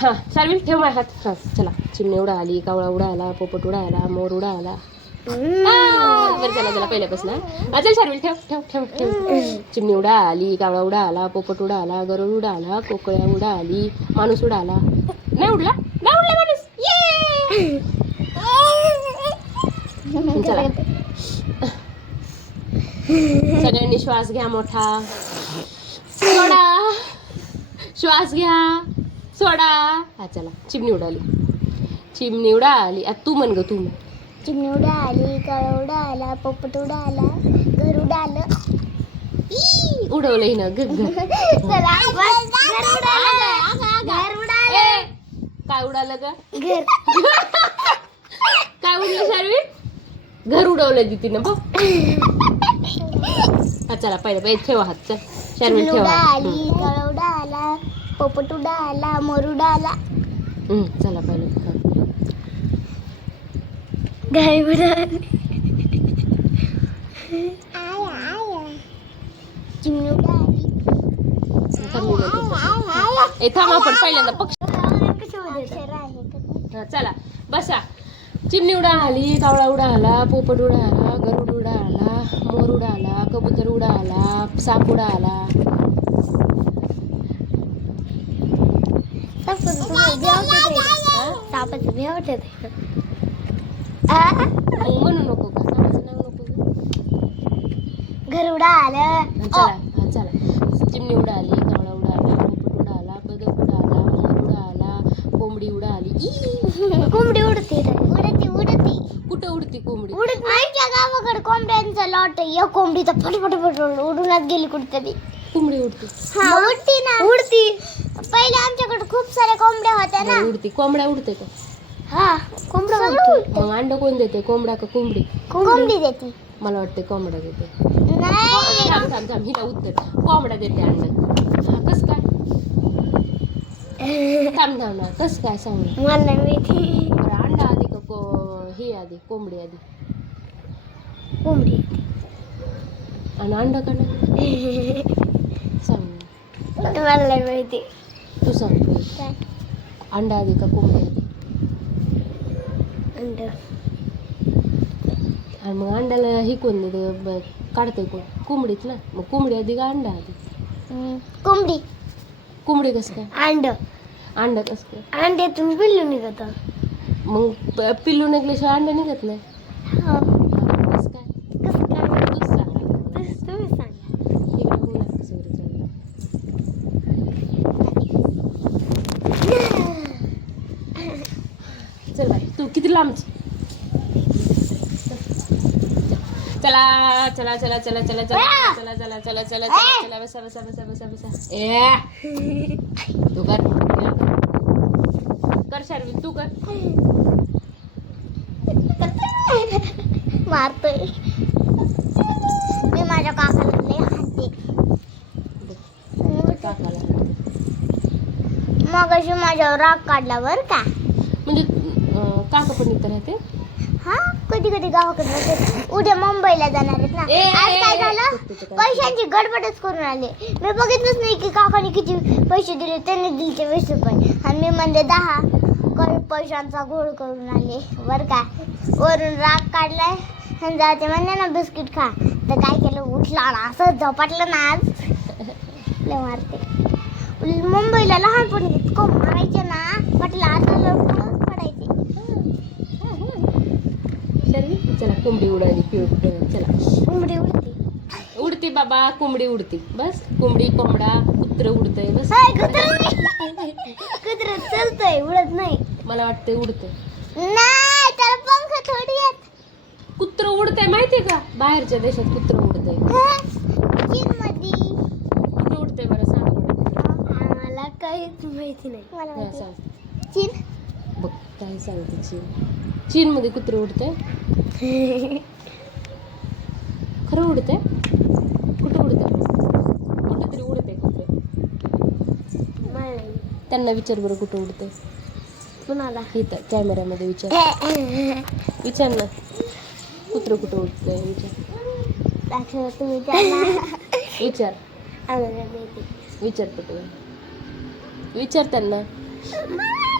हां शार्विल ठेव माझ्या हात. हां चला. चिमणी उडाली, कावळा उडाला, पोपट उडाला, मोर उडाला. बरं चला चला पहिल्यापासून. चल शार्विल ठेव ठेव ठेव ठेव. चिमणी उडाली, कावळा उडाला, पोपट उडाला, गरुड उडाला, कोकळ्या उडाली, माणूस उडाला. नाही उडला, नाही उडला माणूस. ये चला सगळ्यांनी श्वास घ्या मोठा, सोडा, श्वास घ्या, सोडा. हा चला. चिमणी उडाली, चिमणी उडाली. आता तू म्हण ग, तू म्हण. चिमणी उडाली, काळा उडाला, पोपट उडाला, घर उडालं. उडवलं हिनं घर. काय उडालं का? घर काय उडलं शार्विल? घर उडवलं तिनं बघ. हा चला पहिले ठेवा हात. चल शार्विल ठेवा. उडाली, काळा उडाला, पोपट उडाला, मोर उडाला. चला पहिले गाय उडाली, चिमणी उडाली. थांब आपण पहिल्यांदा पक्ष. चला बसा. चिमणी उडाली, कावळा उडाला, पोपट उडाला, गरुड उडाला, मोर उडाला, कबूतर उडाला, साप उडाला. सापाचं भ्या वाटत. म्हणू नको का, सापाचं नाव नको. घर उडालं. चला चला. चिमणी उडाली, कावळा उडाला, पोपट उडाला, बदक उडाला, मोर उडाला, कोंबडी उडाली. कोंबडी उडते उडते उडते. कुठं उडती कोंबडी? उडत आमच्या गावाकडे कोंबड्यांचा लॉट आहे. एक कोंबडी तर फटफट उडूनच गेली कुठतरी. कोंबडी उडते. हा उडती ना, उडती. पहिले आमच्याकडे खूप साऱ्या कोंबड्या होत्या ना. उडती. कोंबड्या उडते का? हा कोंबडा उडते. मग अंड कोण देते, कोंबडा का कोंबडी? कोंबडी देते. मला वाटते कोंबडा देते. नाही थांब थांब थांब. हिला उत्तर. कोंबडा देते अंड. हा कस काय? थांब थांब ना. कस काय सांग. मला नाही माहिती. अंडा आधी का हे आधी, कोंबडी आधी? कोंबडी आणि अंड का नाही सांग. मला नाही माहिती. तू सांग पहिले. अंडा आधी का कोंबडी आधी? अंड. आणि मग अंड्याला हे कोण देते, काढते कोण? कोंबडीच ना. मग कोंबडी आधी का अंडा आधी? कोंबडी. कोंबडी कसं काय? अंड. अंडा कसं काय? अंड्यातून पिल्लू निघत. मग पिल्लू निघल्याशिवाय अंडा निघत नाही. कसं काय? कसं काय? तूच सांग. तुम्ही सांगा. इकडे बघ ना कसं वगैरे चाललं. चल बाय. तू किती लांब? चला चला चला चला चला चला चला चला चला चला चला बसा बसा बसा बसा बसा. ए तू कर कर शार्विल, तू कर. मारतोय मी माझ्या काकाला लय हाते. काकाला मग अशी माझ्यावर राग काढला बर का. म्हणजे काका पण इथं राहते. हा कधी कधी गावाकडे जाते. उद्या मुंबईला जाणार आहेत ना. आज काय झालं, पैशांची गडबडच करून आले. मी बघितलंच नाही की काकाने किती पैसे दिले. त्यांनी दिले 20 रुपये आणि मी म्हणले 10. पैशांचा घोळ करून आले बर का. वरून राग काढलाय आणि जाते म्हणले ना बिस्किट खा. तर काय केलं, उठला ना असं झपाटलं ना. आज लय मारते. मुंबईला लहानपणी इतकं मारायचे ना, म्हटलं आता लवकर पडायचे. चला कोंबडी उडाली. चला कोंबडी उडते. उडते बाबा, कोंबडी उडते. बस कोंबडी, कोंबडा, कुत्र उडतंय. बस कुत्र चलतंय, उडत नाही. मला वाटतंय उडतंय. नाही त्याला पंख थोडी आहेत. कुत्र उडतंय माहितीये का? बाहेरच्या देशात कुत्र उडतंय. चीन मध्ये कुठं उडतंय बरं सांग बरं. मला काहीच माहिती नाही. मला हा, माहिती. सांग चीन. बघ काय सांगते. चीन मध्ये कुत्र उडतंय. खरं उडतंय. कुठं उडतंय? कुठं तरी उडतंय कुत्र. त्यांना विचार बरं कुठं उडतंय. कुणाला? इथं कॅमेऱ्यामध्ये विचार. विचार ना कुत्र कुठं उडतंय. विचार. तुम्ही विचार. विचार पटकन. विचार त्यांना.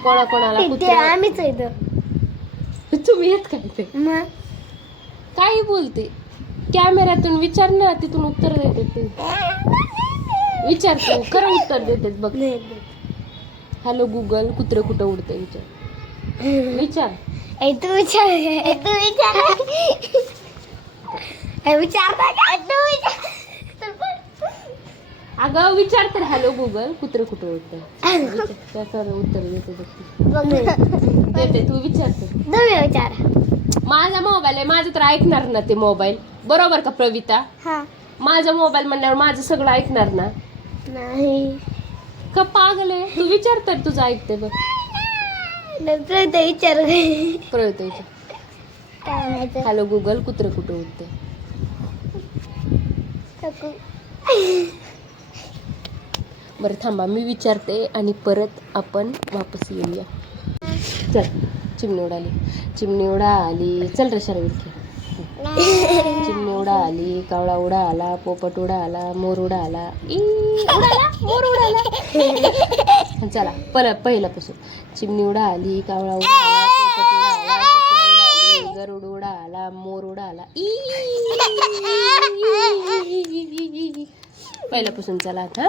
कोणाला ते कुत्रा आम्हीच आहे तर. तुम्ही येत काय ते मग काही बोलते कॅमेऱ्यातून विचार ना तिथून उत्तर देते ते विचारते खरं उत्तर देते बघ हॅलो गुगल कुत्रं कुठं उडतं विचार तू विचार तू विचार अगं विचार तर हॅलो गुगल कुत्रं कुठं उडतं त्याचं उत्तर देते बघ ती. देते तू विचारते तुम्ही विचार. माझा मोबाईल आहे माझं तर ऐकणार ना ते मोबाईल बरोबर का प्रविता हा माझा मोबाईल म्हणल्यावर माझं सगळं ऐकणार ना नाही का पागल आहे तू विचार तर तुझं ऐकते बघ विचार प्रविता विचार काय माहिती हॅलो गुगल कुत्रं कुठं उडतं बरं थांबा मी विचारते आणि परत आपण वापस येऊया चल चिमणी उडाली चल रे शर्विल खेळ चिमणी उडाली कावळा उडाला पोपट उडाला मोर उडाला मोर उडाला चला पहिल्यापासून चिमणी उडाली कावळा उडाला पोपट उडाला कुत्रा उडाली गरुड उडाला मोर उडाला पहिल्यापासून चला आता